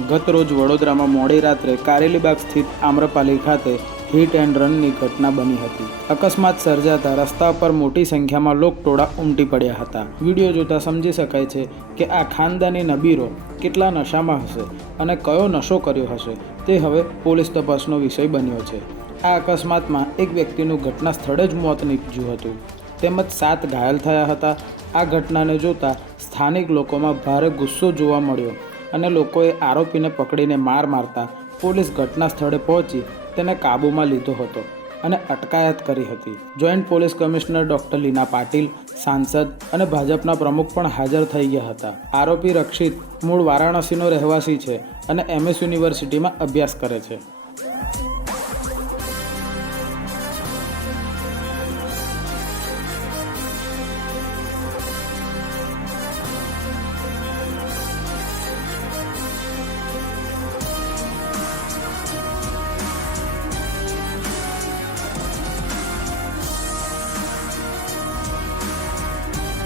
ગત રોજ વડોદરામાં મોડી રાત્રે કારેલીબાગ સ્થિત આમ્રપાલી ખાતે હિટ એન્ડ રનની ઘટના બની હતી. અકસ્માત સર્જાતા રસ્તા પર મોટી સંખ્યામાં લોકટોળા ઉમટી પડ્યા હતા. વિડીયો જોતા સમજી શકાય છે કે આ ખાનદાની નબીરો કેટલા નશામાં હશે અને કયો નશો કર્યો હશે તે હવે પોલીસ તપાસનો વિષય બન્યો છે. આ અકસ્માતમાં એક વ્યક્તિનું ઘટના સ્થળે જ મોત નીપજ્યું હતું તેમજ 7 ઘાયલ થયા હતા. આ ઘટનાને જોતા સ્થાનિક લોકોમાં ભારે ગુસ્સો જોવા મળ્યો અને લોકોએ આરોપીને પકડીને માર મારતા પોલીસ ઘટના સ્થળે પહોંચી તેને કાબૂમાં લીધો હતો અને અટકાયત કરી હતી. જોઈન્ટ પોલીસ કમિશનર ડૉક્ટર લીના પાટીલ, સાંસદ અને ભાજપના પ્રમુખ પણ હાજર થઈ ગયા હતા. આરોપી રક્ષિત મૂળ વારાણસીનો રહેવાસી છે અને MS યુનિવર્સિટીમાં અભ્યાસ કરે છે.